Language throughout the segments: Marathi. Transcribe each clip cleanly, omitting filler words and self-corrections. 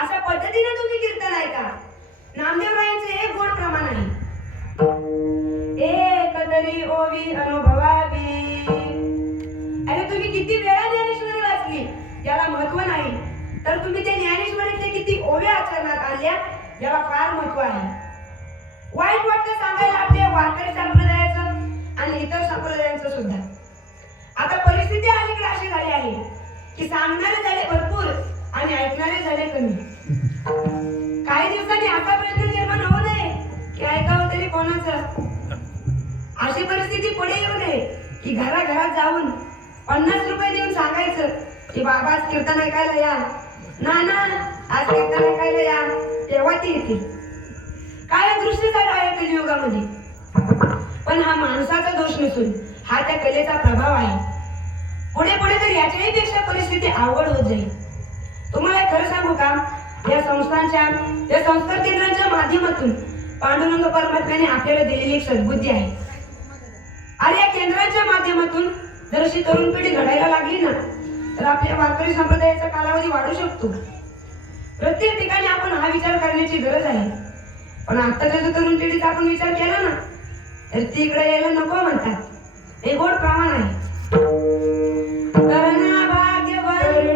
अशा पद्धतीने तुम्ही कीर्तन ऐका. नामदेवरायांचे हे गोड प्रमाण आहे. एक तरी ओवी अनुभवावी. अरे तुम्ही किती वेळा ज्ञानेश्वरी वाचली याला महत्व नाही, तर तुम्ही ते ज्ञानेश्वरीचे किती ओव्या आचरणात आणल्या याला फार महत्व आहे. वाईट वाटतं सांगायला आपल्या वारकरी संप्रदायाचं आणि इतर संप्रदायांचं सुद्धा. आता परिस्थिती अलीकडे अशी झाली आहे की सांगणारे झाले भरपूर आणि ऐकणारे झाले कमी. काही दिवसांनी असा प्रश्न निर्माण होऊ नये की ऐकावं तरी कोणाचं. अशी परिस्थिती पुढे येऊ नये की घराघरात जाऊन 50 रुपये देऊन सांगायचं की बाबा आज कीर्तन ऐकायला या, ना आज कीर्तन ऐकायला या, तेव्हा ती येतील. काय दृश्य झालं आहे कलियुगामध्ये. पण हा माणसाचा दोष नसून हा त्या कलेचा प्रभाव आहे. पुढे पुढे तर याच्याही पेक्षा परिस्थिती अवघड होत जाईल. तुम्हाला खरं सांगू का, या संस्थांच्या या संस्कार केंद्रांच्या माध्यमातून पांडुरंग परमात्म्याने आपल्याला दिलेली एक सद्बुद्धी आहे. आणि या केंद्रांच्या माध्यमातून जर अशी तरुण पिढी घडायला लागली ना, तर आपल्या वारकरी संप्रदायाचा कालावधी वाढू शकतो. प्रत्येक ठिकाणी आपण हा विचार करण्याची गरज आहे. पण आताच्या जो तरुण पिढीचा आपण विचार केला ना, तर ती इकडे यायला नको म्हणतात. हे गोड प्रमाण आहे. करणा भाग्यवंत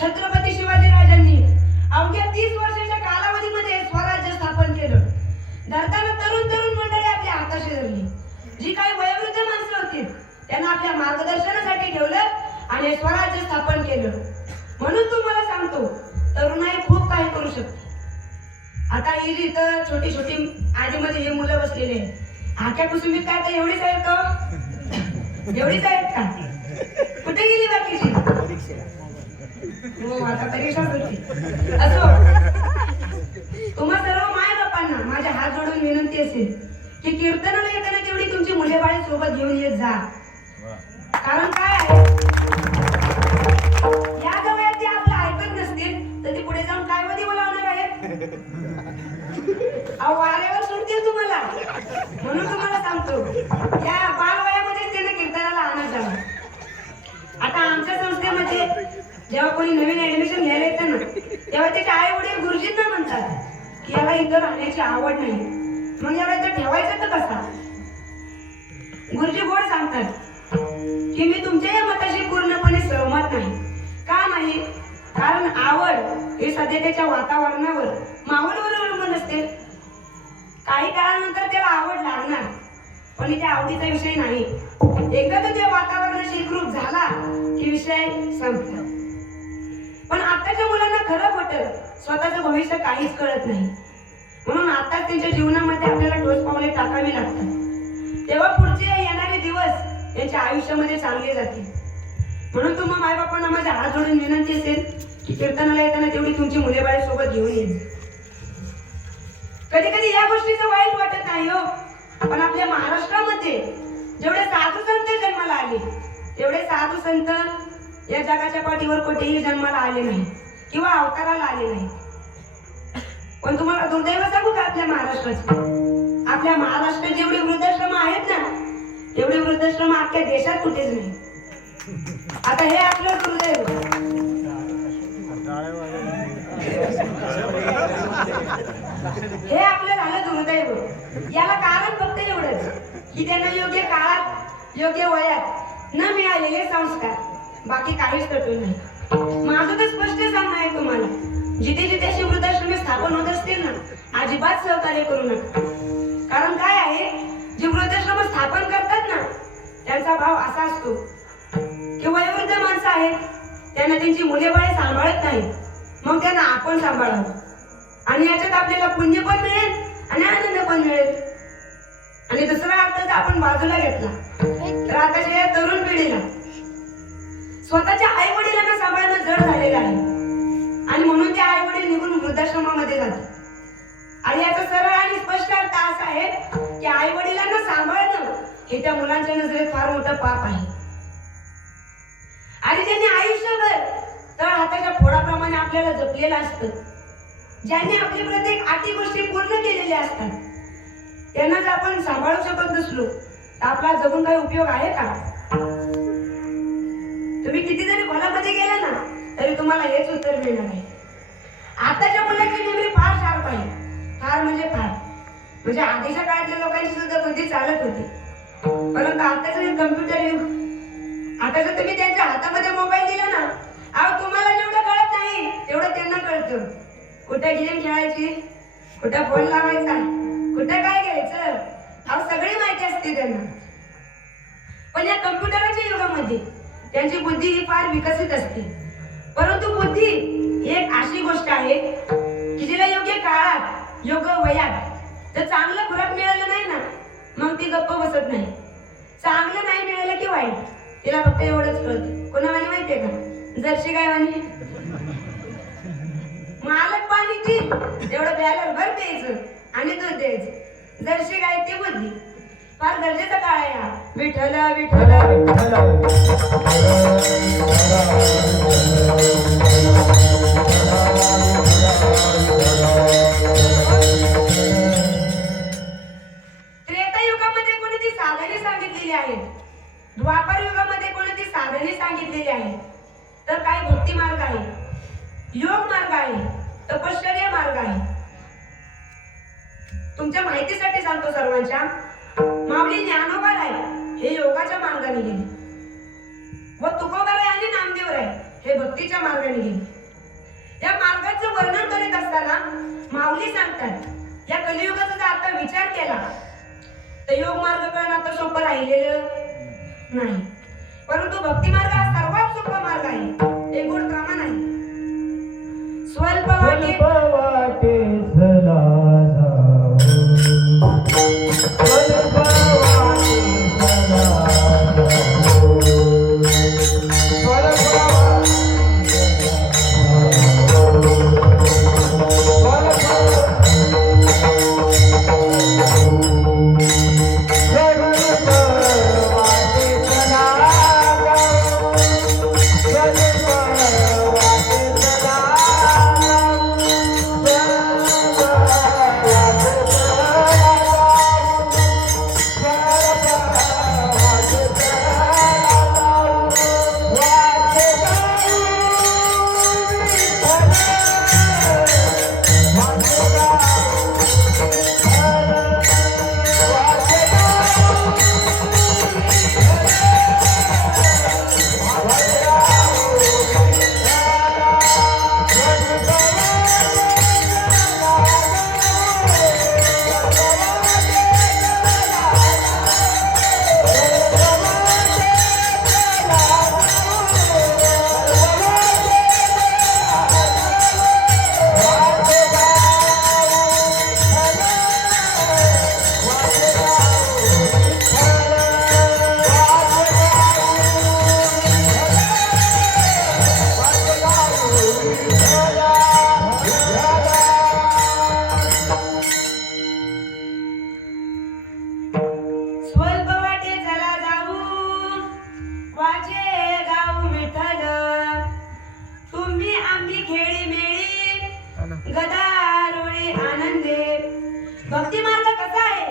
छत्रपती शिवाजी राजांनी अवघ्या 30 वर्षाच्या कालावधीमध्ये स्वराज्य स्थापन केलं. धरताना तरुण मंडळी आपल्या हाताशी धरली. जी काही वयोवृद्ध माणसं होती त्यांना आपल्या मार्गदर्शनासाठी ठेवलं आणि स्वराज्य स्थापन केलं. म्हणून तुम्हाला सांगतो, तरुणाई खूप काही करू शकते. आता ही इथं छोटी आजीमध्ये हे मुलं बसलेले आहेत. आख्या कुसुमीत काय तर एवढीच आहेत का? एवढीच आहेत का? कुठे गेली बाकीची? हो, आता परीक्षा होती. असो, तुम्हा सर्व माय बापांना माझ्या हात जोडून विनंती असेल की कीर्तनाला येताना तेवढी तुमची मुले बाळे सोबत घेऊन येत जा. कारण काय आहे, या जवळात ते आपलं ऐकत नसतील तर ते पुढे जाऊन काय मध्ये बोलावणार आहेत. अहो, वाऱ्यावर सुटतील तुम्हाला. म्हणून तुम्हाला सांगतो, या बालवयामध्ये त्यांना कीर्तनाला आणत जावं. आता आमच्या संस्थेमध्ये जेव्हा कोणी नवीन ऍडमिशन घ्यायला येतं ना, तेव्हा त्याचे आई वडील गुरुजींना म्हणतात की याला इथं राहण्याची आवड नाही, मग याला इथं ठेवायचं तर कसा. गुरुजी गोड सांगतात की मी तुमच्या या मताशी पूर्णपणे सहमत नाही. का नाही? कारण आवड हे सध्या त्याच्या वातावरणावर, माहोलवर अवलंबून असते. काही काळानंतर त्याला आवड लागणार, पण त्या आवडीचा विषय नाही. एकदा तो त्या वातावरणाशी एकरूप झाला की विषय संपला. पण आताच्या मुलांना खरं खोटं स्वतःचं भविष्य काहीच कळत नाही. म्हणून आता त्यांच्या जीवनामध्ये आपल्याला ठोस पावले टाकावी लागतात. तेव्हा पुढचे येणारे दिवस यांच्या आयुष्यामध्ये चांगले जातील. म्हणून तुम्हा मायबापांना माझ्या हात जोडून विनंती असेल की कीर्तनाला येताना तेवढी तुमची मुले बाळे सोबत घेऊन येईल. कधी कधी या गोष्टीचं वाईट वाटत नाही हो, पण आपल्या महाराष्ट्रामध्ये जेवढे साधू संत जन्माला आले, तेवढे साधू संत या जगाच्या पाठीवर कुठेही जन्माला आले नाही किंवा अवताराला आले नाही. पण तुम्हाला दुर्दैव सांगू का, आपल्या महाराष्ट्रात जेवढे वृद्धाश्रम आहेत ना, एवढे वृद्धाश्रम अख्ख्या देशात कुठेच नाही. आता हे आपलं दुर्दैव. हे आपलं झालं दुर्दैव. याला कारण फक्त एवढंच की त्यांना योग्य काळात योग्य वयात न मिळालेले संस्कार, बाकी काहीच तटून नाही. माझं तर स्पष्ट सांगणं आहे तुम्हाला, जिथे जिथे अशी वृद्धाश्रमे स्थापन होत असतील ना, अजिबात सहकार्य करू नका. कारण काय आहे, जे वृद्धाश्रम स्थापन करतात ना, त्यांचा भाव असा असतो की वयोवृद्ध माणसं आहेत, त्यांना त्यांची मुले बाळे सांभाळत नाही, मग त्यांना आपण सांभाळावं. आणि याच्यात आपल्याला पुण्य पण मिळेल आणि आनंद पण मिळेल. आणि दुसरा अर्थ जर आपण बाजूला घेतला तर आताच्या या तरुण पिढीला स्वतःच्या आई वडिलांना सांभाळणं जड झालेलं आहे. आणि म्हणून ते आई वडील निघून वृद्धाश्रमामध्ये जातात. आणि याचा सरळ आणि स्पष्ट अर्थ असा आहे की आई वडिलांना सांभाळणं हे त्या मुलांच्या नजरेत फार मोठं पाप आहे. आणि ज्यांनी आयुष्यभर तळ हाताच्या फोडाप्रमाणे आपल्याला जपलेलं असतं, ज्यांनी आपली प्रत्येक आठी गोष्टी पूर्ण केलेल्या असतात, त्यांना जर आपण सांभाळू शकत नसलो तर आपला जगून काही उपयोग आहे का? तुम्ही किती जरी भलामध्ये गेला ना तरी तुम्हाला हेच उत्तर मिळणार आहे. आताच्या मुलांची मेमरी फार शार्प आहे, फार म्हणजे फार. म्हणजे आधीच्या काळातल्या लोकांची सुद्धा बुद्धी चालत होती, परंतु आताचं हे कम्प्युटर युग, आता जर तुम्ही त्यांच्या हातामध्ये मोबाईल दिला ना, अहो तुम्हाला जेवढं कळत नाही तेवढं त्यांना कळतं. कुठे गेम खेळायची, कुठे फोन लावायचा, कुठे काय घ्यायचं, अहो सगळी माहिती असते त्यांना. पण या कम्प्युटरच्या युगामध्ये त्यांची बुद्धी ही फार विकसित असते. परंतु बुद्धी एक अशी गोष्ट आहे की जिला योग्य काळात योग्य वयात जर चांगलं खुराक मिळालं नाही ना, मग ती गप्प बसत नाही. चांगलं नाही मिळालं की वाईट, तिला फक्त एवढंच कळतं. कोणावानी माहितीये का? जर्सी गायवानी. मालक पाणी ती तेवढं बॅलर भर प्यायचं आणि दूध द्यायचं. जर्सी गाय ती बुद्धी. फार गरजेचा काळ आहे हा. विठ्ठल विठ्ठल त्रेता युगामध्ये कोणती साधने सांगितलेली आहेत, द्वापार युगामध्ये कोणती साधने सांगितलेली आहेत, तर काही भक्ती मार्ग आहे, योग मार्ग आहे, तपश्चर्या मार्ग आहे. तुमच्या माहितीसाठी सांगतो सर्वांच्या, माऊली ज्ञानोबाराय हे योगाच्या मार्गाने गेले व तुकोबाराय आणि नामदेवराय हे भक्तीच्या मार्गाने गेले. या मार्गाचं वर्णन करीत असताना माऊली सांगतात, या कलियुगाचा जर आता विचार केला तर योग मार्ग कळणं तर सोपं राहिलेलं नाही, परंतु भक्ती मार्ग हा सर्वात सोपा मार्ग आहे. एक गोड प्रमाण आहे. स्वल्प वाटे भक्ती मार्ग कसा आहे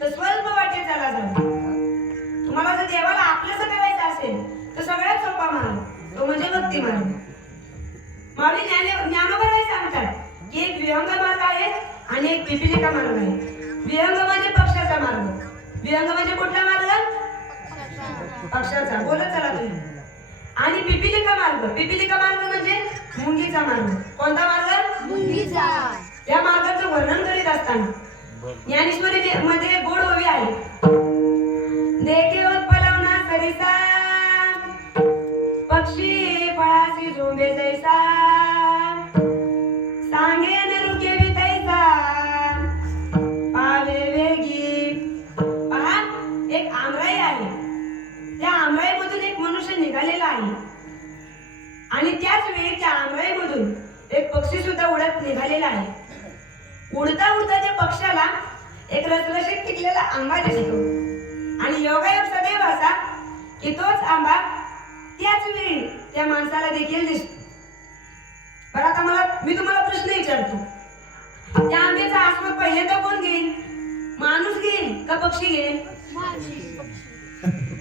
तर स्वल्प वाटे चला जाऊ. तुम्हाला जर देवाला आपलंसं करायचं असेल तर सगळ्यात सोपा मार्ग तो म्हणजे भक्ती मार्ग. माऊली ज्ञानोबा काय सांगतात, आणि एक पिपीलिका मार्ग आहे. विहंग म्हणजे पक्षाचा मार्ग. विहंग म्हणजे कुठला मार्ग? पक्षाचा. बोलत चला तुम्ही. आणि पिपीलिका मार्ग. पिपीलिका मार्ग म्हणजे मुंगीचा मार्ग. कोणता मार्ग? मुंगीचा. या मार्गाचं वर्णन करीत असताना ज्ञानेश्वरी मध्ये गोड ओवी आहे. देखे उत्पलवना सरिसा पक्षी फळासी झोंबे जैसा सांगे न रुके वितैसा पावे वेगी. पहा, एक आमराई आहे. त्या आमराईमधून एक मनुष्य निघालेला आहे आणि त्याच वेळी त्या आमराईमधून एक पक्षी सुद्धा उडत निघालेला आहे. उडता उडता त्या पक्षाला एक रसरशीत पिकलेला आंबा दिसतो आणि योगायोग सदैव असा की तोच आंबा त्याच वेळी त्या माणसाला देखील दिसतो. बरं, आता मी तुम्हाला प्रश्न विचारतो. त्या आंब्याचा आस्वाद पहिल्यांदा कोण घेईल? माणूस घेईल का पक्षी घेईल?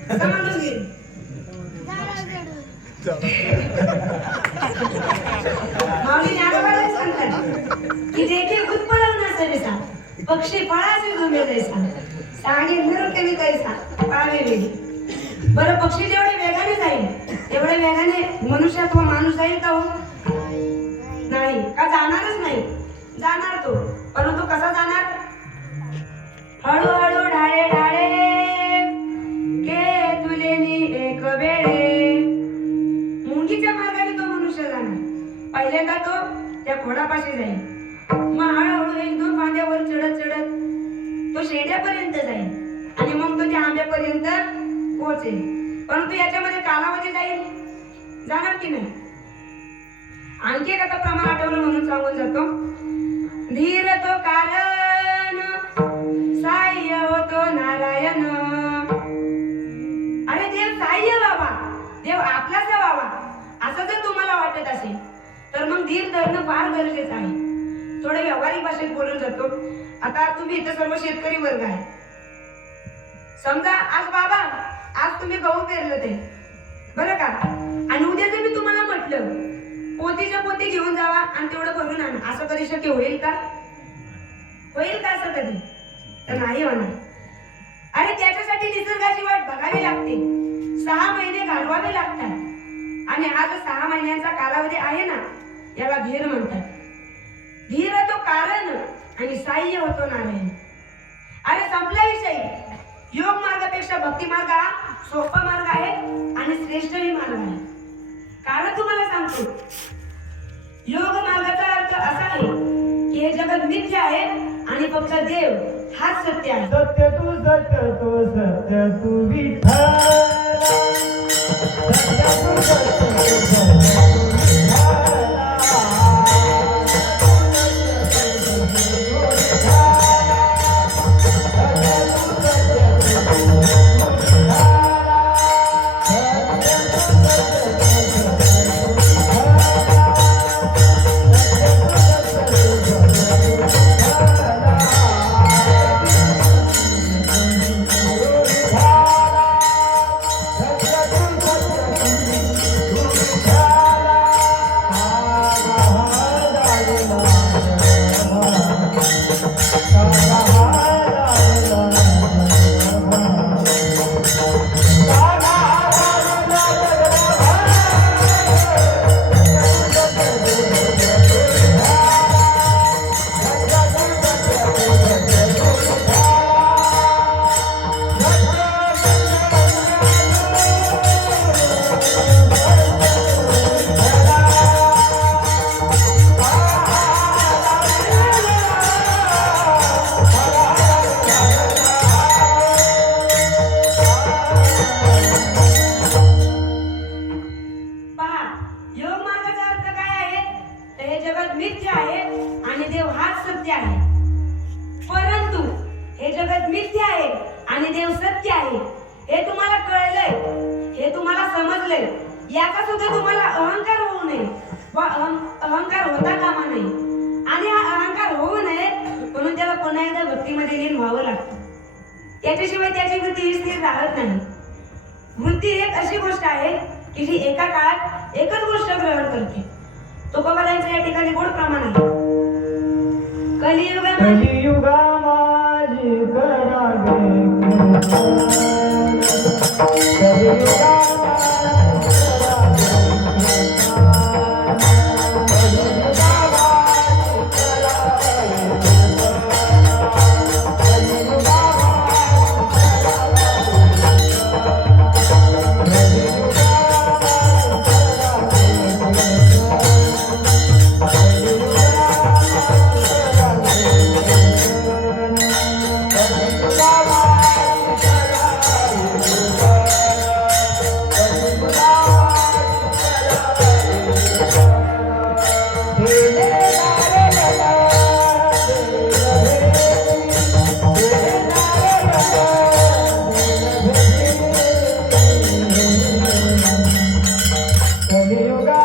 कसा माणूस घेईल? माऊली ज्ञानोबाला सांगतात की देखे उत्पलवना सरिसा पक्षी फळासी झोंबे जैसा सांगे निरुके वितैसा पावे वेगी. बरं, पक्षी जेवढे वेगाने जाईल तेवढे वेगाने मनुष्य अथवा माणूस जाईल का? हो नाही. का जाणारच नाही? जाणार तो, परंतु कसा जाणार? हळूहळू ढाळे ढाळे के तुलेनी एक वेळे. मुंगीच्या मार्गाने तो मनुष्य जाणार. पहिल्यांदा तो त्या घोडापाशी जाईल, मग हळूहळू एक दोन फांद्यावर चढत चढत तो शेंड्यापर्यंत जाईल आणि मग तो त्या आंब्यापर्यंत पोहोचेल. परंतु याच्यामध्ये कालावधी जाणार की नाही? आणखी एक आता प्रमाण आठवलं म्हणून सांगून जातो. धीर तो कारण साह्य होतो नारायण. अरे देव साह्य व्हावा, देव आपलाच व्हावा असं जर तुम्हाला वाटत असेल तर मग धीर धरणं फार गरजेचं आहे. थोडं व्यावहारिक भाषेत बोलून जातो. आता तुम्ही इथं सर्व शेतकरी वर्ग आहे. समजा आज तुम्ही गहू पेरलं ते, बरं का, आणि उद्या जर मी तुम्हाला म्हटलं पोतीच्या पोती घेऊन जावा आणि तेवढं भरून आणा, असं कधी शक्य होईल का? होईल का असं कधी? तर नाही होणार. अरे त्याच्यासाठी निसर्गाची वाट बघावी लागते. 6 महिने घालवावे लागतात आणि हा जो 6 महिन्यांचा कालावधी आहे ना, याला धीर म्हणतात. धीर तो कारण आणि साह्य होतो नारायण. अरे संपला विषय. योग मार्गापेक्षा भक्ती मार्ग हा सोपा मार्ग आहे आणि श्रेष्ठही मार्ग आहे. कारण तुम्हाला सांगतो, योग मार्गाचा अर्थ असा आहे की हे जगत मिथ्या आहे आणि फक्त देव हाच सत्य आहे. सत्य तू सत्य तू विठ्ठल. याचा सुद्धा तुम्हाला अहंकार होऊ नये व अहंकार होता कामा नये. आणि हा अहंकार होऊ नये म्हणून त्याला पुन्हा एकदा भक्तीमध्ये लीन व्हावं लागतं. याच्याशिवाय त्याची वृत्ती स्थिर राहत नाही. वृत्ती एक अशी गोष्ट आहे की जी एका काळात एकच गोष्ट ग्रहण करते. तुकोबारांचं या ठिकाणी गोड प्रमाण आहे. कलियुगा माझी करावे कलियुगा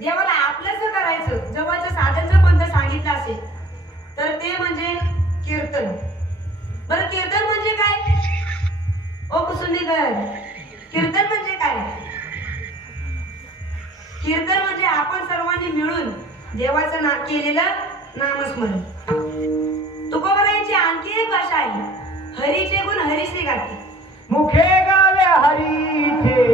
देवाला आपलंच करायचं जवळचं साधन जर कोणतं सांगितलं असेल तर ते म्हणजे कीर्तन. बरं कीर्तन म्हणजे काय? ओ कुसुंडीकर, कीर्तन म्हणजे काय? कीर्तन म्हणजे आपण सर्वांनी मिळून देवाचं केलेलं नामस्मरण. तुकोबारायांची आणखी एक भाषा आहे, हरीचे गुण हरीचे गाते. मुखे गावे हरीचे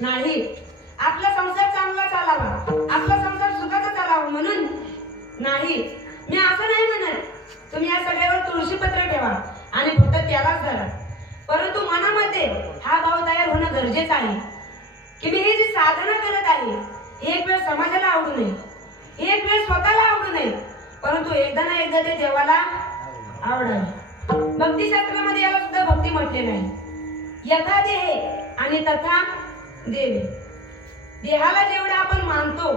नाही, आपला संसार चांगला चालावा, आपला संसार सुखाचा चालावा म्हणून नाही. मी असं नाही म्हणत तुम्ही या सगळ्यावर तुळशीपत्र ठेवा आणि फक्त त्यालाच धरा, परंतु मनामध्ये हा भाव तयार होणं गरजेचं आहे की मी ही जी साधना करत आहे एक वेळ समाजाला आवडू नये, एक वेळ स्वतःला आवडू नये, परंतु एकदा ना एकदा ते देवाला आवडावे. भक्तिशास्त्रामध्ये याला सुद्धा भक्ती म्हटले नाही. यथा देहे आणि तथा देवे. देहाला जेवढे आपण मानतो,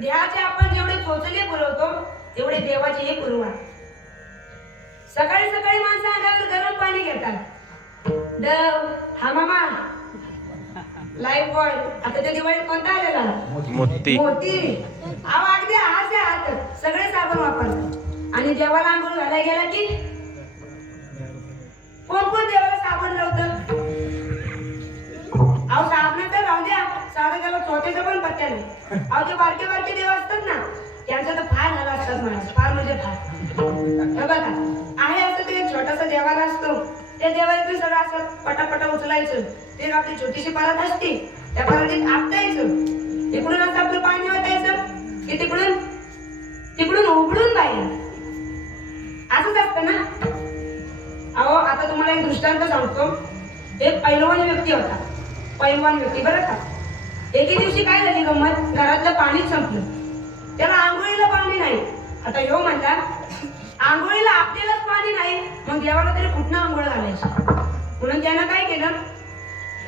देहाचे आपण जेवढे चोचले पुरवतो तेवढे देवाचेही पुरवा. सकाळी सकाळी माणसं अंगावर गरम पाणी घेतात, डव, हमामा, लाईफ बॉय. आता त्या दिवाळीत कोणता आलेला? मोती. अहो अगदी हात हात सगळे साबण वापरतात आणि देवाला आंघोळ घालायला गेला की कोण कोण देवाला साबण लावतं? अहो साबण तर राहू द्या, साधं त्याला चोथेचा पण पत्त्या नाही. अहो ते बारके बारके देव असतात ना त्यांचं तर फार हाल असतात म्हणा, फार म्हणजे फार. बघा आहे असं ते एक छोटासा देवाला असतो, त्या देवाला सगळं असं पटापटा उचलायचं, ते आपली छोटीशी पारात असते त्या पारातीत आपटायचं, इकडून दृष्टांत सांगतो. एक पैलवान व्यक्ती होता, पैलवान व्यक्ती बरं का. एके दिवशी काय झाली गंमत, घरातलं पाणीच संपलं, त्याला आंघोळीला पाणी नाही. आता ह्यो म्हणला आंघोळीला आपल्यालाच पाणी नाही, मग देवाला तरी कुठनं आंघोळ घालायची. म्हणून त्यानं काय केलं,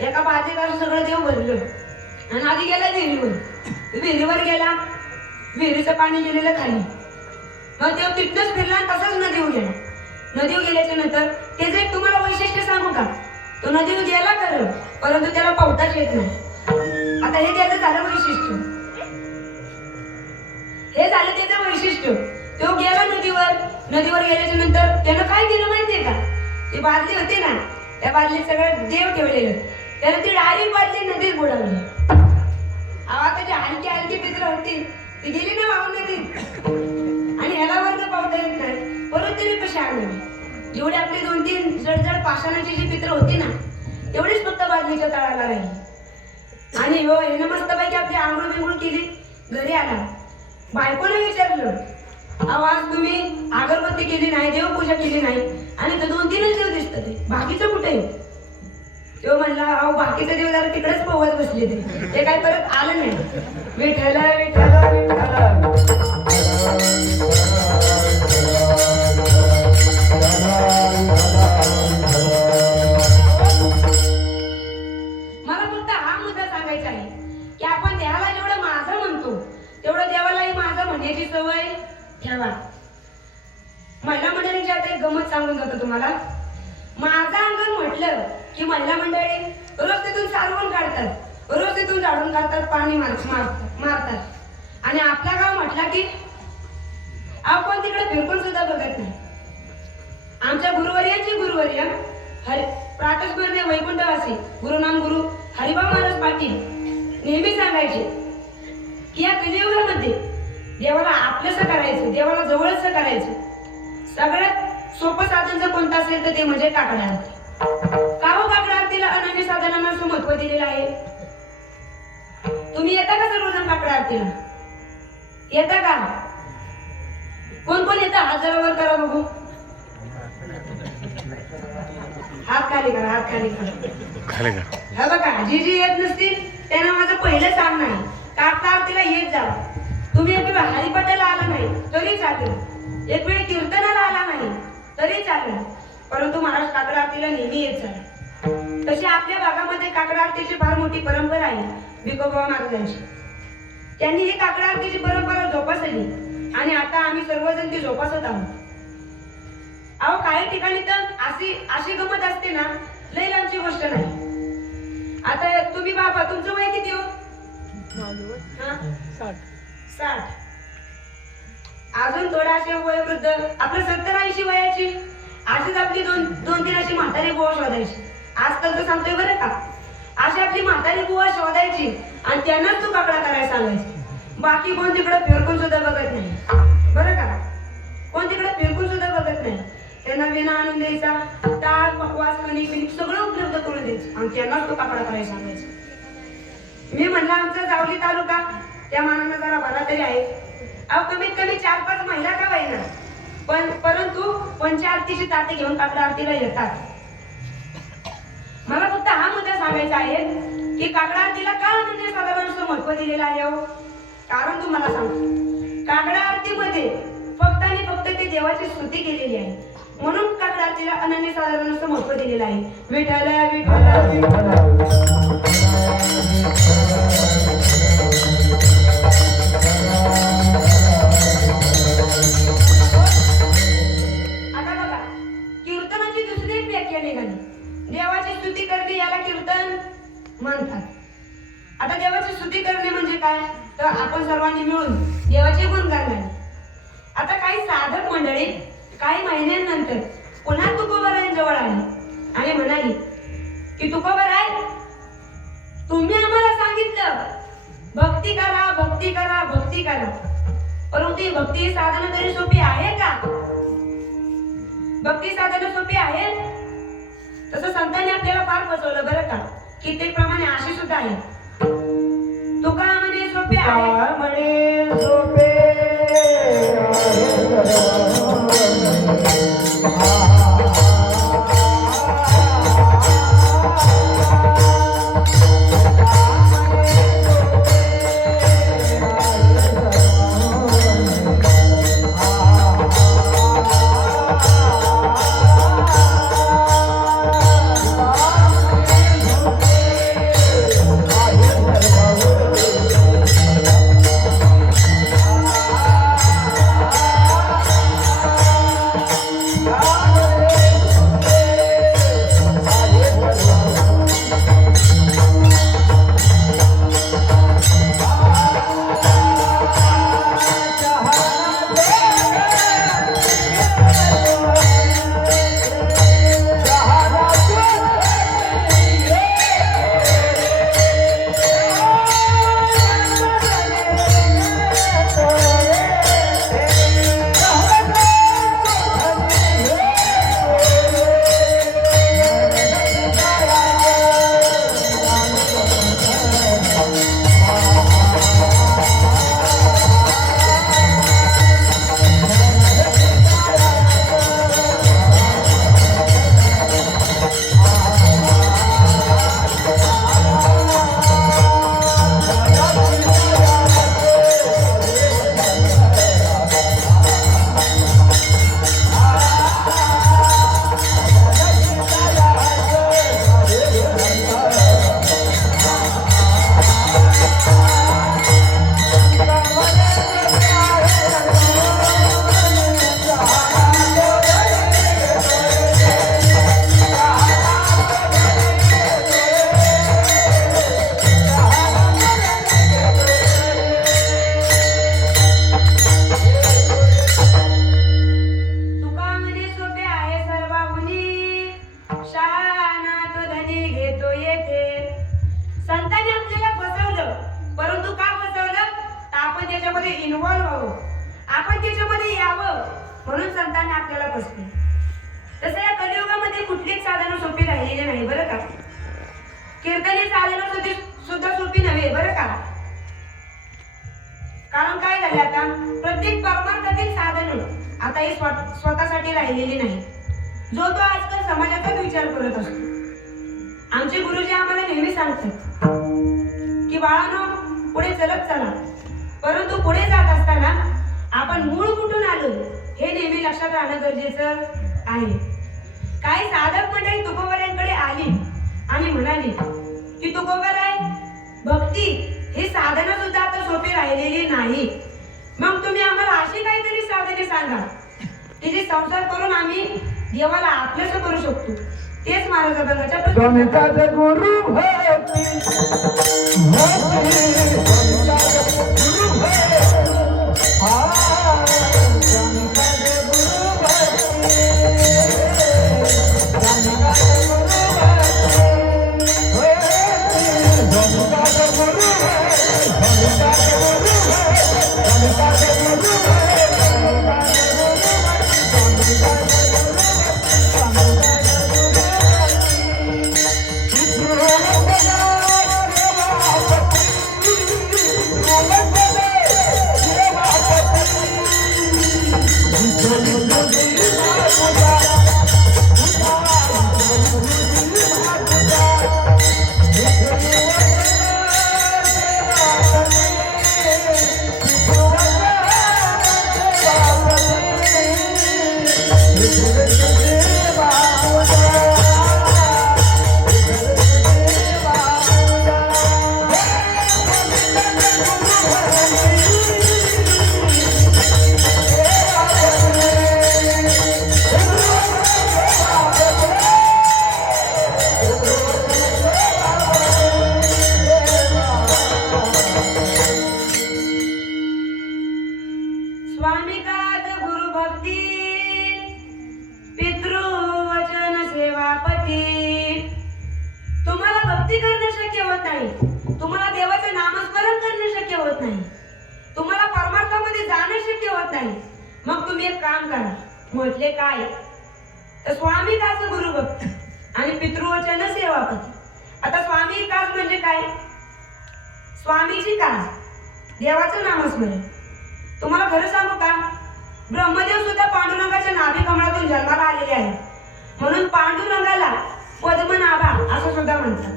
एका बादलीत असं सगळं देव भरलं आणि आधी गेला विहिरीवर. विहिरीवर गेला, विहिरीचं पाणी गेलेलं खाली. मग देव तिथनच फिरला आणि तसाच नदीवर गेला. नदीवर गेल्याच्या नंतर त्याचं एक तुम्हाला वैशिष्ट्य सांगू का, तो नदीवर गेला खरं, परंतु त्याला पावताच येत नाही. आता हे त्याचं झालं वैशिष्ट्य, हे झालं त्याचं वैशिष्ट्य. तो गेला नदीवर, नदीवर गेल्याच्या नंतर त्यानं काय केलं माहितीये का, ती बादली होती ना, त्या बादलीत सगळं देव ठेवलेलं, त्यानं ती डायरेक्ट बादली नदीत बुडवली. आता जी हलकी हलकी पित्र होती ती गेली ना वाहून नदीत, आणि ह्याला वर्ग पावता येत नाही, परत तरी कशी आणली. जेवढी आपली 2-3 जडजड पाषाणाची जी पित्र होती ना, एवढीच फक्त बादलीच्या तळाला राहिली. आणि ह्यानं मस्तपैकी आपली आंघोळ बिंघोळ केली, घरी आला. बायकोने विचारलं, अहो आज तुम्ही अगरबत्ती केली नाही, देवपूजा केली नाही, आणि तर 2-3च देव दिसतात, बाकीचं कुठे. तो म्हणला, अहो बाकीचे देव जरा तिकडेच पोहत बसले, ते काय परत आलं नाही. विठ्ठल विठ्ठल विठ्ठल. मला फक्त हा मुद्दा सांगायचा आहे की आपण देवाला जेवढं माझं म्हणतो तेवढं देवालाही माझं म्हणण्याची सवय ठेवा. महिला मंडळींची आता एक गमत सांगून जातो तुम्हाला. माझं अंगण म्हटलं की महिला मंडळी रोज तिथून सारवून काढतात, रोज तिथून झाडून काढतात, पाणी मारतात. आणि आपला गाव म्हटला की आपण तिकडे फिरकून सुद्धा बघत नाही. आमच्या गुरुवर्यांची गुरुवर्य प्रातस्मरणीय वैकुंठवासी गुरुनाम गुरु हरिभाऊ महाराज पाटील नेहमी सांगायचे की या कलियुगामध्ये देवाला आपलंसं करायचं, देवाला जवळच करायचं. सगळ्यात सोपं साधन जर कोणतं असेल तर ते म्हणजे काकडा आरती. का हो काकडा आरतीला अनन्य साधनांना असं महत्व दिलेलं आहे. तुम्ही येता का सर्वजण काकडा आरतीला? येता का? कोण कोण येतं? हात जरा वर करा बघू. हात खाली करा, हात खाली करा. हा बघा, जी जी येत नसतील त्यांना माझं पहिलं सांगणं आहे, काकडा आरतीला येत जावा. तुम्ही एक वेळ हरिपाठाला आला नाही तरी चालेल, एक वेळ कीर्तनाला आला नाही तरी चालेल, परंतु महाराज काकडा आरतीला नेहमी येत जाईल. तशी आपल्या भागामध्ये काकडा आरतीची फार मोठी परंपरा आहे भिकोबा महाराजांची. त्यांनी ही काकडा आरतीची परंपरा जोपासली आणि आता आम्ही सर्वजण ती जोपासत आहोत. अहो काही ठिकाणी तर अशी गमत असते ना, लई लांबची गोष्ट नाही. आता तुम्ही बाबा, तुमचं वय किती हो? 60. अजून थोडा असे वयोवृद्ध आपलं 70-80 वयाची अशीच आपली दोन तीन अशी म्हातारी बुवा शोधायची. आजकाल तर सांगतोय बरं का, अशी आपली म्हातारी बुवा शोधायची आणि त्यांनाच तू काकडा करायला सांगायची. बाकी कोण तिकडं फिरकून सुद्धा बघत नाही बरं का, कोण तिकडं फिरकून सुद्धा बघत नाही. त्यांना विना आणून द्यायचा, ताक पकवास कणिक सगळं उपलब्ध करून द्यायचं आणि त्यांनाच तो काकडा करायला सांगायचा. मी म्हणलं आमचा जावली तालुका त्या मानानं जरा बरा तरी आहे. अहो कमीत कमी 4-5 महिला का होईना, परंतु पंचारतीची ताटे घेऊन काकडा आरतीला येतात. मला फक्त हा मुद्दा सांगायचा आहे की काकडा आरतीला का अनन्य साधारण असं महत्व दिलेलं आहे हो. कारण तुम्हाला सांगतो, काकडा आरतीमध्ये फक्त आणि फक्त ते देवाची स्तुती केलेली आहे, म्हणून काकडा आरतीला अनन्य साधारण असं महत्व दिलेलं आहे. विठ्ठल विठ्ठल विठ्ठल. आता बघा, कीर्तनाची दुसरी एक व्याख्या निघाली. देवाची स्तुती करणे याला कीर्तन म्हणतात. आता देवाची स्तुती करणे म्हणजे काय, तर आपण सर्वांनी मिळून देवाचे गुण गाणे. आता काही साधक मंडळी काही महिन्यांनंतर पुन्हा तुकोबारायांजवळ आली आणि म्हणाली की तुकोबाराय, तुम्ही आम्हाला सांगितलं भक्ती करा, भक्ती करा, भक्ती करा, परंतु ही भक्ती साधना तरी सोपी आहे का? भक्ती साधना सोपी आहे? तसं संतांनी आपल्याला फार फसवलं बरं का. कित्येक प्रमाणे अशी सुद्धा आहे. तुका म्हणे सोपे आहे, म्हणे सोपे आहे. संतांनी आपल्याला फसवलं, परंतु का फसवलं? तर आपण त्याच्यामध्ये इन्व्हॉल्व व्हावं, आपण त्याच्यामध्ये यावं, म्हणून संतांनी आपल्याला फसवलं. तसं या कलियुगामध्ये कुठलीच साधनं सोपी राहिलेली नाही बरं का. कीर्तनी साधनं सुद्धा सोपी नव्हे बरं का. कारण काय झाले, आता प्रत्येक परमार्थातील साधनं आता ही स्वतःसाठी राहिलेली नाही. जो तो आजकाल समाजाचाच विचार करत असतो. आमचे गुरुजी आम्हाला नेहमी सांगतात की बाळांनो, पुढे चलत चला, परंतु पुढे जात असताना आपण मूळ कुठून आलो हे नेहमी लक्षात राहणं गरजेचं आहे. काही साधक मंडळी तुकोबारायांकडे आली आणि म्हणाली की तुकोबाराय, भक्ती ही साधना सुद्धा आता सोपी राहिलेली नाही. मग तुम्ही आम्हाला अशी काहीतरी साधने सांगा की जी संसार करून आम्ही देवाला आपलंसं करू शकतो. तेच महाराज अभंगाच्या गणितात गुरु भक्ती मग तुम्ही एक काम करा. म्हटले काय? तर स्वामी दास गुरुभक्त आणि पितृवचन सेवापती. आता स्वामी कास म्हणजे काय? स्वामीची कास, देवाचं नामस्मरण. तुम्हाला खरं सांगू का, ब्रह्मदेव सुद्धा पांडुरंगाच्या नाभी कमळातून जन्माला आलेले आहे, म्हणून पांडुरंगाला पद्मनाभा असं सुद्धा म्हणतात.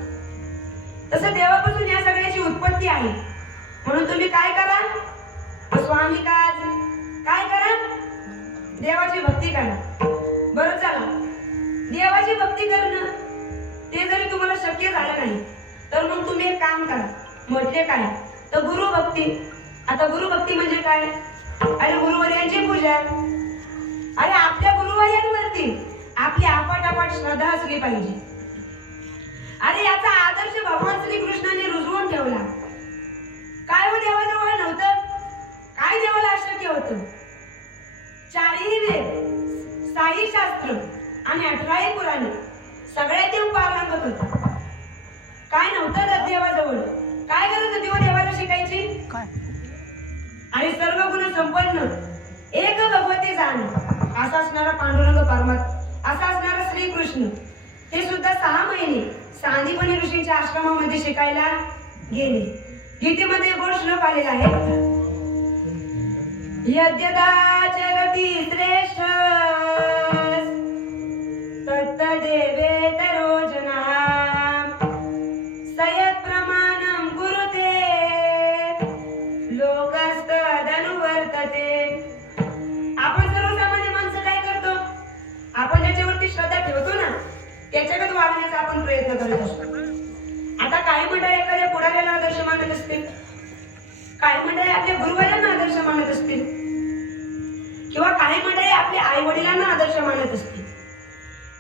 तसं देवापासून या सगळ्याची उत्पत्ती आहे. म्हणून तुम्ही काय करा, स्वामी काज काय करा, देवाची भक्ती करा. बरं चला, देवाची भक्ती करणं ते जरी तुम्हाला शक्य झालं नाही तर मग तुम्ही एक काम करा. म्हटले काय? तर गुरुभक्ती. आता गुरुभक्ती म्हणजे काय? अरे गुरुवर्यांची पूजा. अरे आपल्या गुरुवर्यांवरती आपली आपाटापाट श्रद्धा असली पाहिजे. अरे याचा आदर्श भगवान श्रीकृष्णाने रुजवून ठेवला. काय हो देवाजवळ नव्हतं? काय देवाला अशक्य होतं? चारही वेद, साई शास्त्र आणि 18ही पुराणे सगळ्यात देव पारंगत होता. काय नव्हतं देवाजवळ? काय गरज होती देवाला शिकायची? आणि सर्व गुण संपन्न एक भगवती जाण असा असणारा पांडुरंग परमात्मा, असा असणारा श्रीकृष्ण हे सुद्धा 6 महिने सांदीपनी ऋषींच्या आश्रमामध्ये शिकायला गेले. गीतेमध्ये एक गोड श्लोक आलेला आहे, यद्यदाचरति श्रेष्ठ तत्तदेवेतरो जनाः सयत् प्रमाणं कुरुते लोकस्तदनुवर्तते. आपण सर्वसामान्य माणसं काय करतो? आपण ज्याच्यावरती श्रद्धा ठेवतो ना त्याच्याकडे वागण्याचा आपण प्रयत्न करत असतो. आता काही मंडळी एखाद्या पुढाऱ्याला आदर्श मानत असतील, काही मंडळी आपल्या गुरुवर्यांना आदर्श मानत असतील, किंवा काही मंडळी आपल्या आई वडिलांना आदर्श मानत असतील.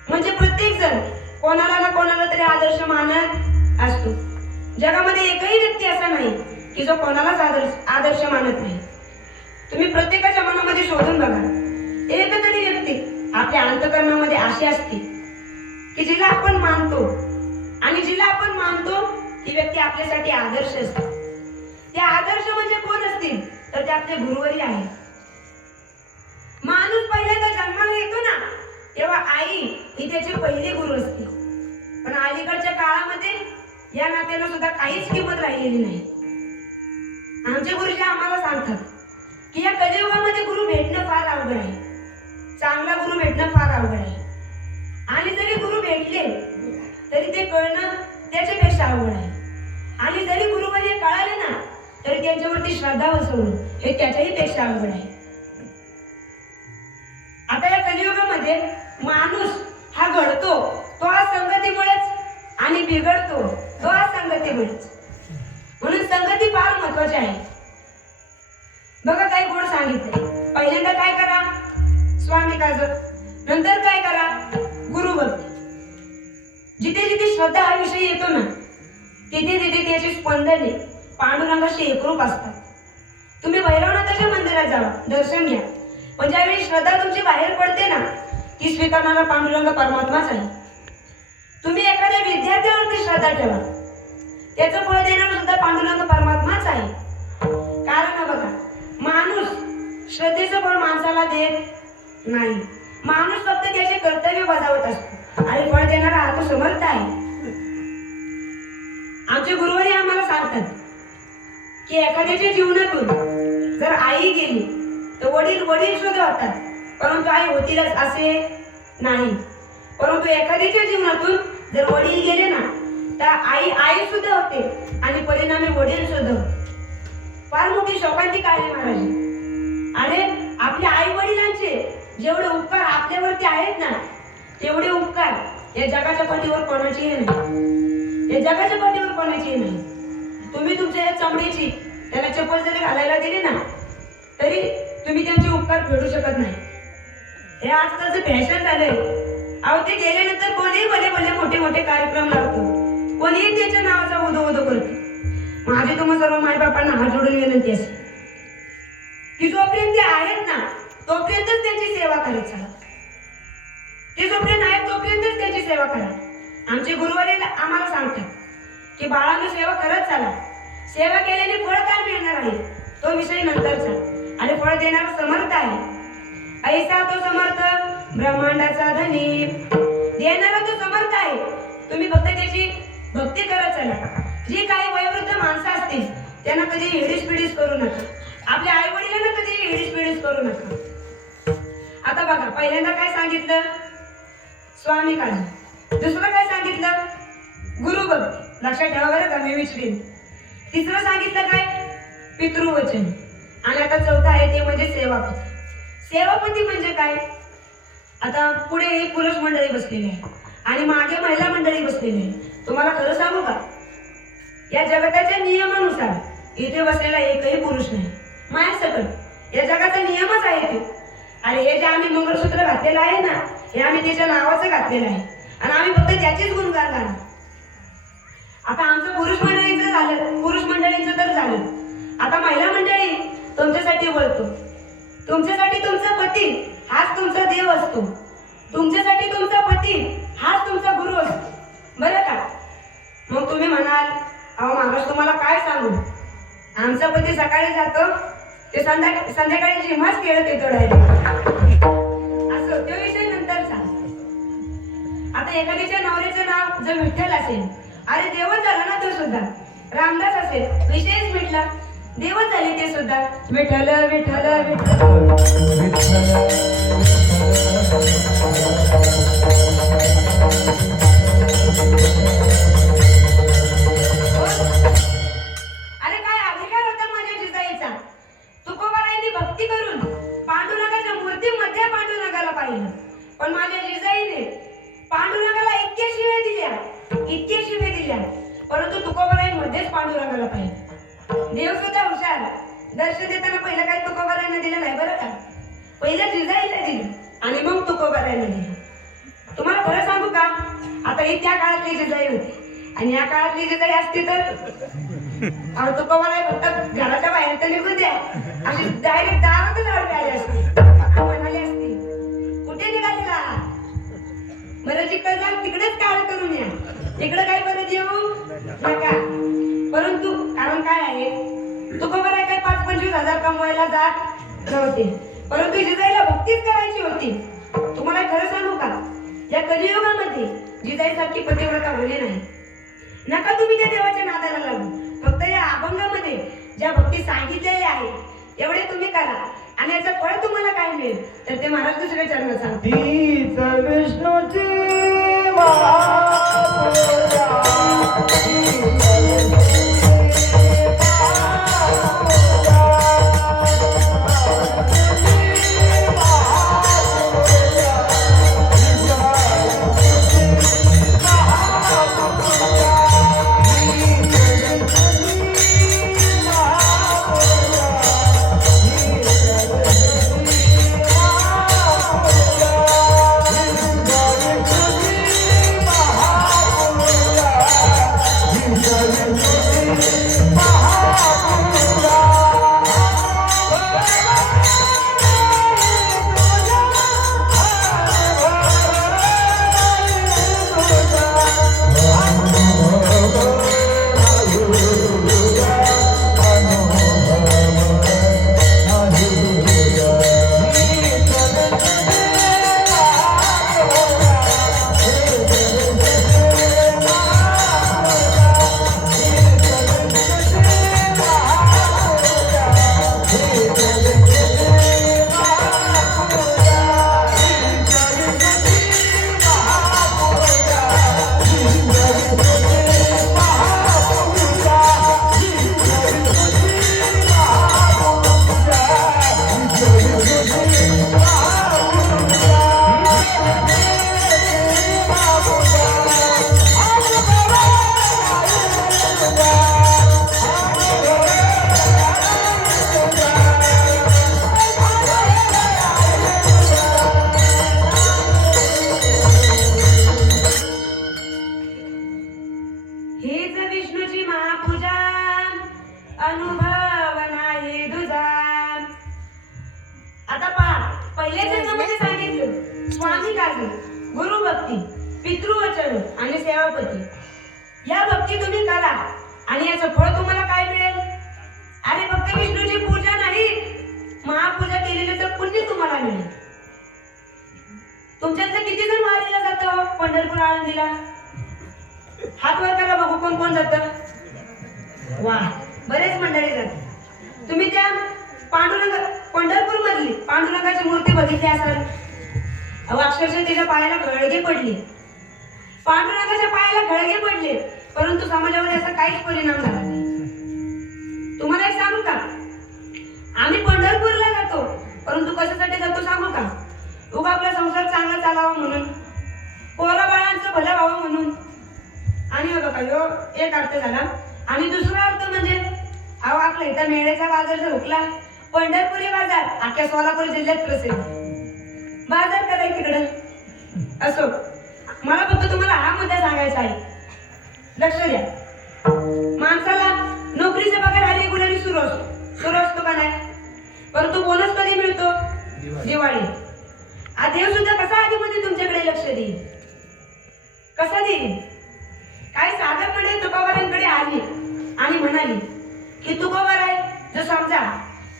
म्हणजे प्रत्येक जण कोणाला ना कोणाला तरी आदर्श मानत असतो. जगामध्ये एकही व्यक्ती असा नाही की जो कोणालाच आदर्श मानत नाही. तुम्ही प्रत्येकाच्या मनामध्ये शोधून बघा, एक तरी व्यक्ती आपल्या अंतःकरणामध्ये अशी असते की जिला आपण मानतो, आणि जिला आपण मानतो ती व्यक्ती आपल्यासाठी आदर्श असते. ते आदर्श म्हणजे कोण असतील तर ते आपले गुरुवरी आहेत. माणूस पहिल्यांदा जन्माला येतो ना तेव्हा आई ही त्याचे पहिले गुरु असते. पण अलीकडच्या काळामध्ये या नात्याला सुद्धा काहीच किंमत राहिलेली नाही. आमचे गुरुजी आम्हाला सांगतात की या कलियुगामध्ये गुरु भेटणं फार अवघड आहे. चांगला गुरु भेटणं फार अवघड आहे. आणि जरी गुरु भेटले तरी ते कळणं त्याच्यापेक्षा अवघड आहे. आणि जरी गुरुवर्य कळाले ना तरी त्यांच्यावरती श्रद्धा बसवणं हे त्याच्याही पेक्षा अवघड आहे. आता या कलियुगामध्ये माणूस हा घडतो तो आज संगतीमुळेच आणि बिघडतो तो आज संगतीमुळेच. म्हणून संगती फार महत्वाची आहे. बघा काही गुण सांगितले. पहिल्यांदा काय करा स्वामी काज, नंतर काय करा गुरुभक्ती. जिथे जिथे श्रद्धा हा विषय येतो ना तिथे तिथे त्याची स्पंदने पांडुरंगाशी एकरूप असतात. तुम्ही भैरवनाथाच्या मंदिरात जावा दर्शन घ्या पण ज्यावेळी श्रद्धा तुमची बाहेर पडते ना ती स्वीकारणारा पांडुरंग परमात्माच आहे. तुम्ही एखाद्या विद्यार्थ्यावरती श्रद्धा ठेवा त्याचं फळ देणारा सुद्धा पांडुरंग परमात्माच आहे. कारण बघा माणूस श्रद्धेचं फळ माणसाला देत नाही. माणूस फक्त त्याचे कर्तव्य बजावत असतो आणि फळ देणारा हा तो समर्थ आहे. आमचे गुरुवारी आम्हाला सांगतात की एखाद्याच्या जीवनातून जर आई गेली तर वडील सुद्धा होतात परंतु आई होतीलच असे नाही. परंतु एखाद्याच्या जीवनातून जर वडील गेले ना तर आई सुद्धा होते आणि परिणामी वडील सुद्धा होते. फार मोठी शोकांतिका आहे महाराज. अरे आपल्या आई वडिलांचे जेवढे उपकार आपल्यावरती आहेत ना तेवढे उपकार या जगाच्या पाठीवर कोणाचेही नाही. या जगाच्या पाठीवर कोणाचेही नाही. तुम्ही तुमच्या या चमडीची त्याला चप्पल जरी घालायला दिली ना तरी तुम्ही त्यांचे उपकार फेडू शकत नाही. हे आजकालचं फॅशन झालंय. अहो ते गेल्यानंतर कोणीही भले भले मोठे मोठे कार्यक्रम लावतो, कोणीही त्याच्या नावाचा उदो करतो. माझी तुम्हा सर्व माय बापांना हात जोडून विनंती असेल की जोपर्यंत ते आहेत ना तोपर्यंतच त्यांची सेवा करायची. ते जोपर्यंत आहेत तोपर्यंतच त्यांची सेवा करा. आमचे गुरुवारी आम्हाला सांगतात की बाळांनी सेवा करत चला. सेवा केल्याने फळ काय मिळणार आहे तो विषय नंतरचा आणि फळ देणारा समर्थ आहे. ऐसा तो समर्थ ब्रह्मांडाचा धनी. देणारा तो समर्थ आहे. तुम्ही फक्त त्याची भक्ती करत चला. जी काही वयोवृद्ध माणसं असतील त्यांना कधी हिडीस पिडीस करू नका. आपल्या आई वडिलांना कधी हिडीस पिडीस करू नका. आता बघा पहिल्यांदा काय सांगितलं स्वामी काळजी. दुसरं काय सांगितलं गुरुभक्ती. लक्षात ठेवा बरं का मी विचारेन. तिसरं सांगितलं काय पितृवचन. आणि आता चौथा आहे ते म्हणजे सेवापती. सेवापती म्हणजे काय आता पुढे ही पुरुष मंडळी बसलेली आहे आणि मागे महिला मंडळी बसलेली आहे. तुम्हाला खरं सांगू का या जगताच्या नियमानुसार इथे बसलेला एकही पुरुष नाही. माया सकट या जगाचा नियमच आहे ते. आणि हे जे आम्ही मंगळसूत्र घातलेलं आहे ना हे आम्ही त्याच्या नावाचं घातलेलं आहे आणि आम्ही फक्त त्याचेच गुणगान गाणार. आता आमचं पुरुष मंडळींचं झालं, पुरुष मंडळींचं तर झालं. आता महिला मंडळी तुमच्यासाठी बोलतो. तुमच्यासाठी तुमचा पती हाच तुमचा देव असतो. तुमच्यासाठी तुमचा पती हाच तुमचा गुरु असतो बरं का. मग तुम्ही म्हणाल अहो महाराज तुम्हाला काय सांगू आमचा पती सकाळी जातो ते संध्याकाळी जिम्हाच खेळत येतो डायरेक्ट असं तो विषय नंतरचा. आता एखाद्याच्या नवऱ्याचं नाव जर विठ्ठल असेल अरे देवच झाला ना तो सुद्धा. रामदास असेल विषयच मिटला देवच झाले ते सुद्धा. विठ्ठल विठ्ठल अरे काय अधिकार होता माझ्या जिजाईचा. तुकोबारायांनी भक्ती करून पांडुरंगाच्या मूर्तीमध्ये पांडुरंगाला पाहिलं पण माझ्या जिजाईने पांडुरंगाला इतक्या शिव्या दिल्या परंतु तुकोबारायांमध्येच पांडुरंगाला पाहिलं. देव सुद्धा हुशार. दर्शन देताना पहिलं काही तुकोबारायांना दिलं नाही बरं का. पहिलं जिजाईला दिलं आणि मग तुकोबारायांना दिलं. तुम्हाला खरं सांगू का आता ही त्या काळातली जिजाई होती आणि या काळातली जिजाई असती तर तुकोबाराय फक्त घराच्या बाहेर तर निघून द्या अशी डायरेक्ट दारातच अडकायला असते म्हणाली असती कुठे निघालेला बरं जिकडे जा तिकडेच काळ करून या. इकडे काय परत येऊ नका. परंतु कारण काय आहे, तुकोबाराय काय 5-25 हजार कमवायला जात नव्हते, परंतु जिजाईला भक्तीच करायची होती. तुम्हाला खरं सांगू का, या कलियुगामध्ये जिजाईसारखी पतिव्रता होली नाही. नका तुम्ही त्या देवाच्या नादाला लागू. फक्त या अभंगामध्ये ज्या भक्ती सांगितलेल्या आहे एवढे तुम्ही करा, आणि याचं फळ तुम्हाला काय मिळेल तर ते महाराज दुसऱ्या चरणात सांगतील. तीच विष्णूची महापूजा, हीच विष्णूची महापूजा, अनुभव नाही दुजा. आता पहा, पहिल्या जन्मामध्ये सांगितलं स्वामी काजी, गुरु भक्ती, पितृवचन आणि सेवापती. या भक्ती तुम्ही करा आणि याचं फळ तुम्हाला काय मिळेल. अरे फक्त विष्णूची पूजा नाही, महापूजा केलेल्याचं पुण्य तुम्हाला मिळेल. तुमच्यातलं किती जण वारीला जातं पंढरपूर आळंदीला? हात वर करा बघू, कोण कोण जात. वा, बरेच मंडळी जातात. तुम्ही त्या पंढरपूर मधली पांडुरंगाची मूर्ती बघितली असाल. अक्षरशः त्याच्या पायाला खळगे पडले, पांडुरंगाच्या पायाला खळगे पडले, परंतु समाजावर याचा काहीच परिणाम झाला नाही. तुम्हाला एक सांगू का, आम्ही पंढरपूरला जातो, परंतु कशासाठी जातो सांगू का? उगा आपला संसार चांगला चालावा म्हणून, पोरा बाळांचं भलं व्हावं म्हणून. आणि बघा यो एक अर्थ झाला. आणि दुसरा अर्थ म्हणजे अहो आपला इथं मेळ्याचा बाजार जर हुकला, पंढरपुरी बाजार अख्ख्या सोलापूर जिल्ह्यात प्रसिद्ध बाजार कराय तिकडं. असो, मला फक्त तुम्हाला हा मुद्दा सांगायचा आहे, लक्ष द्या. माणसाला नोकरीचा पगार हा रेग्युलरली सुरू असतो का नाही, परंतु बोनस कधी मिळतो? दिवाळी. देव सुद्धा कसा आधीमध्ये तुमच्याकडे लक्ष देईल, कसा देईल? काय साधकपणे तुकोबारांकडे आली आणि म्हणाली की तुकोबाराय, जर समजा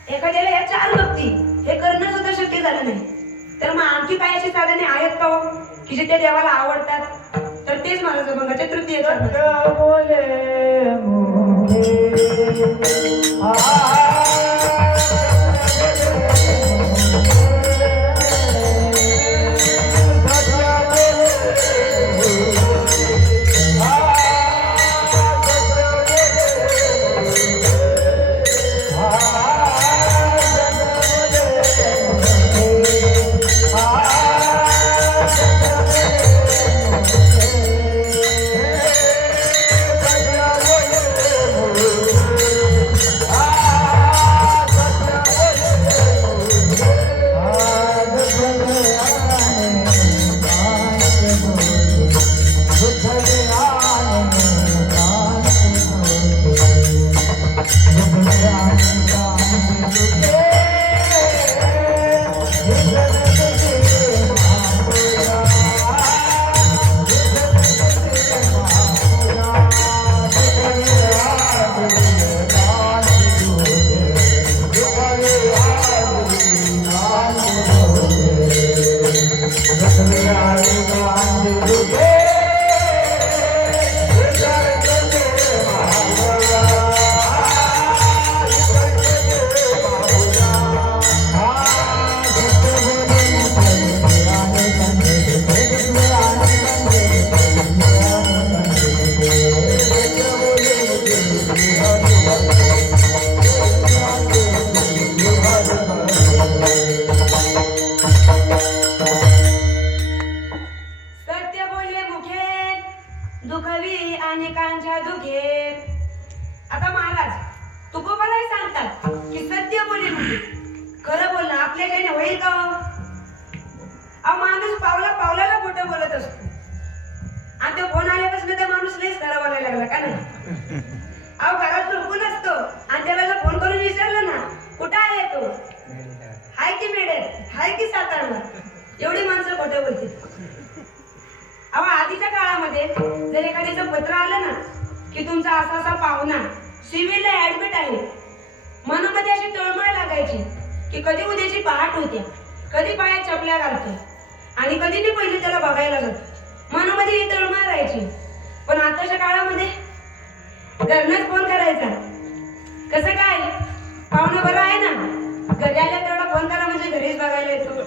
एखाद्याला या 4 भक्ती हे करणं सुद्धा शक्य झालं नाही, तर मग आणखी काय अशी साधने आहेत का हो की जे त्या देवाला आवडतात? तर तेच माझं अभंगाचे तृतीय चरण. बोले त्याच्याने होईल का हो? अहो माणूस पावला पावलाला खोटं बोलत असतो. आणि तो फोन आल्यापासून त्या माणूस लयच खरा बोलायला लागला का नाही? अहो घरात झोपून असतो आणि त्याला जर फोन करून विचारलं ना कुठं आहे तो, हाय की मेडेत, हाय की सातारला, एवढी माणसं खोटे बोलतील. अहो आधीच्या काळामध्ये जर एखाद्याचं पत्र आलं ना की तुमचा असा असा पाहुणा सिव्हिलला ऍडमिट आहे, मनामध्ये अशी तळमळ लागायची की कधी उद्याची पहाट होत्या, कधी पायात चपल्या घालतोय आणि कधी मी पहिले त्याला बघायला जातो, मनामध्ये ही तळमळ राहायची. पण आताच्या काळामध्ये घरनंच फोन करायचा, कसं काय पाहुणं बरं आहे ना, घरी आल्या तेवढा फोन करा म्हणजे घरीच बघायला येतो.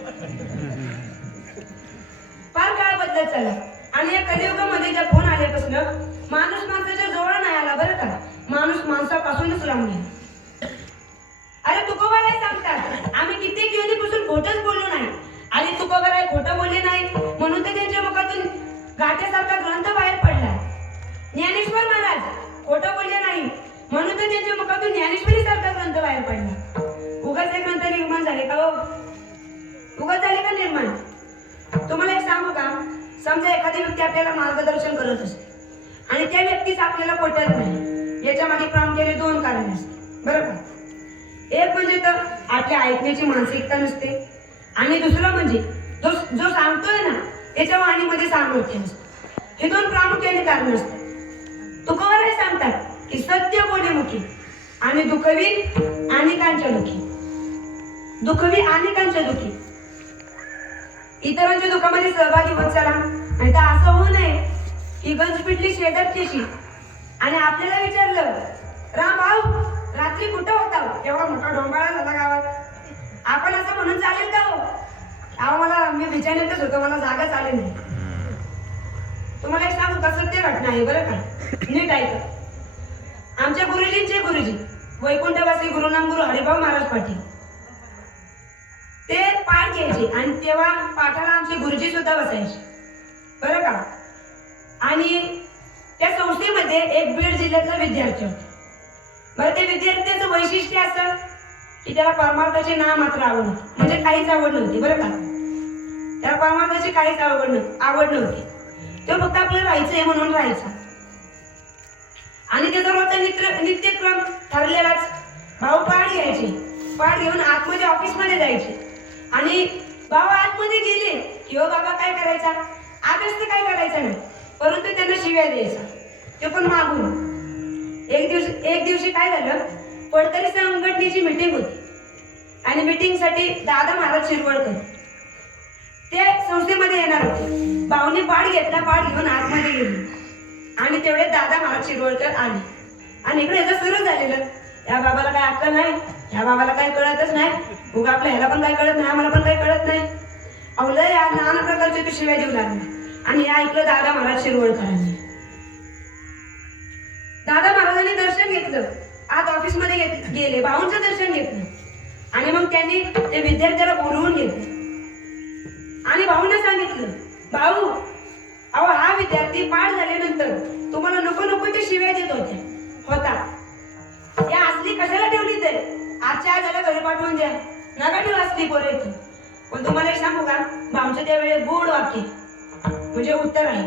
फार काळ बदलत चालला आणि या कलियुगामध्ये ज्या फोन आल्यापासून माणूस माणसाच्या जवळ नाही आला बरं का, माणूस माणसापासूनच लांब गेला. अरे तुकोबाराय सांगतात आम्ही कित्येक योनीपासून खोटंच बोललो नाही आणि तुकोबाराय खोटं बोलले नाही म्हणून तर त्यांच्या मुखातून गाठ्यासारखा ग्रंथ बाहेर पडला. ज्ञानेश्वर महाराज खोटं बोलले नाही म्हणून तर त्यांच्या मुखातून ज्ञानेश्वरी सारखा ग्रंथ बाहेर पडला. उगाच हे ग्रंथ निर्माण झाले का हो? उगाच झाले का निर्माण? तुम्हाला एक सांगू का, समजा एखादी व्यक्ती आपल्याला मार्गदर्शन करत असते आणि त्या व्यक्तीच आपल्याला पटत नाही, याच्या मागे प्रामुख्याने दोन कारण असतात बरं का. एक म्हणजे तर आपल्या ऐकण्याची मानसिकता नसते आणि दुसरं म्हणजे जो सांगतोय ना त्याच्या वाणीमध्ये सामर्थ्य नसतं. हे दोन प्रामुख्याने कारण असतात. तुकोबाराय सांगतात की सत्य बोले मुखी आणि दुखवी अनेकांच्या दुखी, दुखवी अनेकांच्या दुखी. इतरांच्या दुःखामध्ये सहभागी होत चला, नाही तर असं होऊ नये की गंज पिटली शेजारची आणि आपल्याला विचारलं राम भाऊ रात्री कुठं होता, एवढा मोठा डोंबाळा झाला गावात, आपण असं म्हणून चालेल का हो? अहो मला मी विचारतच होतो, मला जागा चालेल नाही. तुम्हाला एक सांगू का, सत्य घटना आहे बरं का, नीट ऐका. आमच्या गुरुजींचे गुरुजी वैकुंठवासी गुरुनाम गुरु हरिभाऊ महाराज पाटील ते पाठ घ्यायचे आणि तेव्हा पाठाला आमचे गुरुजी सुद्धा बसायचे बरं का. आणि त्या संस्थेमध्ये एक बीड जिल्ह्यातला विद्यार्थी होता. बरं ते विद्यार्थ्याचं वैशिष्ट्य असं की त्याला परमार्थाचे नाम मात्र आवड नव्हती, म्हणजे काहीच आवड नव्हती बरं का. त्याला परमार्थाची काहीच आवड नव्हती. तो फक्त आपलं राहायचंय म्हणून राहायचा आणि त्याचा रोजचा नित्यक्रम ठरलेलाच. भाऊ पाठ घ्यायचे, पाठ घेऊन आतमध्ये ऑफिसमध्ये जायचे आणि भाऊ आतमध्ये गेले की हो बाबा काय करायचा, अभ्यास तर काय करायचा नाही, परंतु त्यांना शिव्या द्यायचा, ते पण मागून. एक दिवशी काय झालं, पडतरी संघटनेची मीटिंग होती आणि मीटिंगसाठी दादा महाराज शिरवळकर ते संस्थेमध्ये येणार होते. भाऊने पाठ घेतला, पाठ घेऊन आतमध्ये गेले आणि तेवढे दादा महाराज शिरवळकर आले आणि इकडे याचं सुरू झालेलं, या बाबाला काय अक्कल नाही, या बाबाला काय कळतच नाही, उगा आपल्या ह्याला पण काय कळत नाही, आम्हाला पण काय कळत नाही. अवलय नाना प्रकारचे ते शिवाय देऊ लागले आणि हे ऐकलं दादा महाराज शिरवळकरांनी. दादा महाराजांनी दर्शन घेतलं, आत ऑफिसमध्ये गेले, भाऊंचं दर्शन घेतलं आणि मग त्यांनी ते विद्यार्थ्याला बोलवून घेतलं आणि भाऊंना सांगितलं, भाऊ अहो हा विद्यार्थी पाठ झाल्यानंतर तुम्हाला नको नको ते शिव्या देत होता, या असली कशाला ठेवली तर आजच्या आज याला घरी पाठवून द्या, नका ठेवू असली पोरं इथे. पण तुम्हाला एक सांगू का, भाऊचं त्यावेळेस गोड वाक्य म्हणजे उत्तर आहे.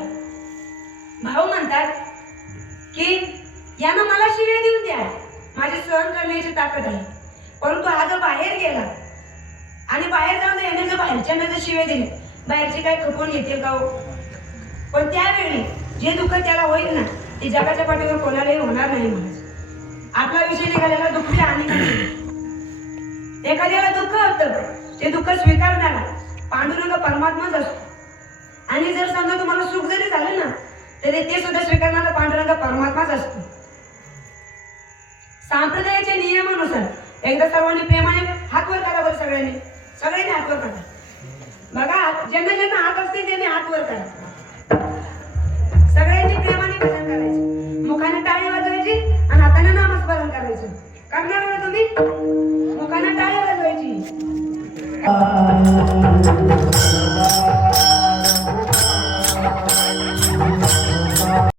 भाऊ म्हणतात की यानं मला शिव्या देऊन द्या, माझी सहन करण्याची ताकद आहे, परंतु हा जर बाहेर गेला आणि बाहेर जाऊन याने जर बाहेरच्यांना जर शिव्या दिली, बाहेरचे काय खपवून येतील का हो? पण त्यावेळी जे दुःख त्याला होईल ना ते जगाच्या पाठीवर कोणालाही होणार नाही. महाराज आपला विषय निघालेला दुःखी आणि एखाद्याला दुःख होतं ते दुःख स्वीकारणारा पांडुरंग परमात्माच असतो आणि जर समजा तुम्हाला सुख जरी झालं ना तरी ते सुद्धा स्वीकारणारा पांडुरंग परमात्माच असतो. संप्रदायाच्या नियमानुसार एकदा सर्वांनी प्रेमाने हात वर करा बरं, सगळ्यांनी हात वर करा. बघा ज्यांना ज्यांना हात असतील त्यांनी हात वर करा. सगळ्यांनी प्रेमाने भजन करायचं, मुखाने टाळी वाजवायची आणि हाताने नामस्मरण करायचं. करणार ना तुम्ही? मुखाने टाळी वाजवायची.